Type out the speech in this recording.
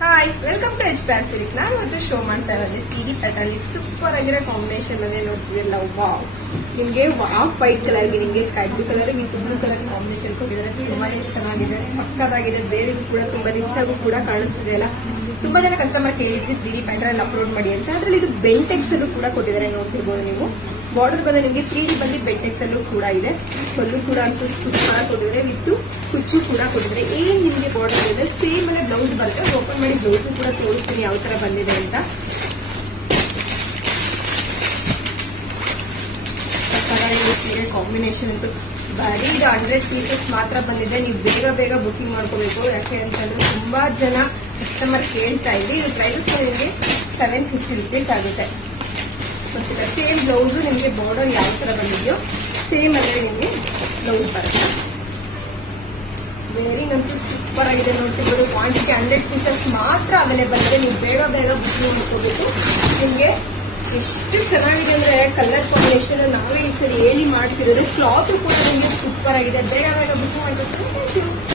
Hi, welcome to H pan silk. ನಾನು ಇವತ್ತು show ಮಾಡ್ತಾ ಇರೋದು ಟಿವಿ ಪ್ಯಾಟರ್ನ್ ಸೂಪರ್ ಆಗಿರೋ ಕಾಂಬಿನೇಷನ್ ಅದೇ ನೋಡ್ತಿದ್ದಿಲ್ಲ. ವಾವ್, ನಿಮ್ಗೆ ಆಫ್ ವೈಟ್ ಕಲರ್ಗೆ ನಿಮ್ಗೆ sky blue colour with blue colour combination ಕೊಟ್ಟಿದ್ದಾರೆ. ತುಂಬಾನೇ ಚೆನ್ನಾಗಿದೆ, ಸಕ್ಕದಾಗಿದೆ. ಬೇರೆಗೂ ಕೂಡ ತುಂಬಾ ರಿಚ್ ಆಗೂ ಕೂಡ ಕಾಣಿಸ್ತಿದೆ ಅಲ್ಲ. ತುಂಬಾ ಜನ ಕಸ್ಟಮರ್ ಕೇಳಿದ್ರಿ ಟಿವಿ ಪ್ಯಾಟರ್ನ್ ಅಪ್ಲೋಡ್ ಮಾಡಿ ಅಂತ. ಅದ್ರಲ್ಲಿ ಇದು ಬೆಂಟೆಕ್ಸ್ ಅಲ್ಲೂ ಕೂಡ ಕೊಟ್ಟಿದ್ದಾರೆ, ನೋಡ್ತಿರ್ಬೋದು ನೀವು. ಬಾರ್ಡರ್ ಬಂದ ನಿಮಗೆ 3D ಬಂದು ಬೆಂಟೆಕ್ಸ್ ಅಲ್ಲೂ ಕೂಡ ಇದೆ. ಕಲ್ಲು ಕೂಡ ಅಂತೂ ಸೂಪರ್ ಆಗಿ ಕೊಟ್ಟಿದ್ದಾರೆ, ವಿತ್ ಕುಚ್ಚು ಕೂಡ ಕೊಟ್ಟಿದ್ದಾರೆ. ಏನ್ ನಿಮಗೆ ಬಾರ್ಡರ್ ಇದೆ ಸೇಮ್ ಅಲ್ಲೇ ಬ್ಲೌಸ್ ಬರುತ್ತೆ. ಓಪನ್ ಮಾಡಿ ಬ್ಲೌಸ್ ಕೂಡ ತೋರಿಸ್ತೀನಿ ಯಾವ ತರ ಬಂದಿದೆ ಅಂತ. ಸೀರೆ ಕಾಂಬಿನೇಷನ್ ಅಂತೂ ಬರೀ ಇದು 100 ಪೀಸಸ್ ಮಾತ್ರ ಬಂದಿದೆ. ನೀವು ಬೇಗ ಬೇಗ ಬುಕಿಂಗ್ ಮಾಡ್ಕೋಬೇಕು. ಯಾಕೆ ಅಂತಂದ್ರೆ ತುಂಬಾ ಜನ ಕಸ್ಟಮರ್ ಕೇಳ್ತಾ ಇದ್ರಿ. ಇದು ಪ್ರೈಸ್ ನಿಮಗೆ 750 rupees ಆಗುತ್ತೆ. ಗೊತ್ತಿಲ್ಲ, ಸೇಮ್ ಬ್ಲೌಸ್ ನಿಮಗೆ ಬಾರ್ಡರ್ ಯಾವ ತರ ಬಂದಿದೆಯೋ ಸೇಮ್ ಅಲ್ಲೇ ನಿಮಗೆ ಬ್ಲೌಸ್ ಬರುತ್ತೆ. ವೇರಿಂಗ್ ಅಂತೂ ಸೂಪರ್ ಆಗಿದೆ, ನೋಡ್ತಿರ್ಬೋದು. ಕ್ವಾಂಟಿಟಿ 100 ಪೀಸಸ್ ಮಾತ್ರ ಅವೈಲೇಬಲ್ ಇದೆ. ನೀವು ಬೇಗ ಬೇಗ ಬುಕಿಂಗ್ ಮಾಡ್ಕೋಬೇಕು. ನಿಮಗೆ ಎಷ್ಟು ಚೆನ್ನಾಗಿದೆ ಅಂದ್ರೆ ಕಲರ್ ಕಾಂಬಿನೇಷನ್ ನಾವೇ ಈ ಸರಿ ಹೇಳಿ ಮಾಡ್ತಿರೋದು. ಕ್ಲಾತ್ ಕೂಡ ನಿಮಗೆ ಸೂಪರ್ ಆಗಿದೆ. ಬೇಗ ಬೇಗ ಬುಕಿಂಗ್ ಮಾಡ್ಬೇಕು.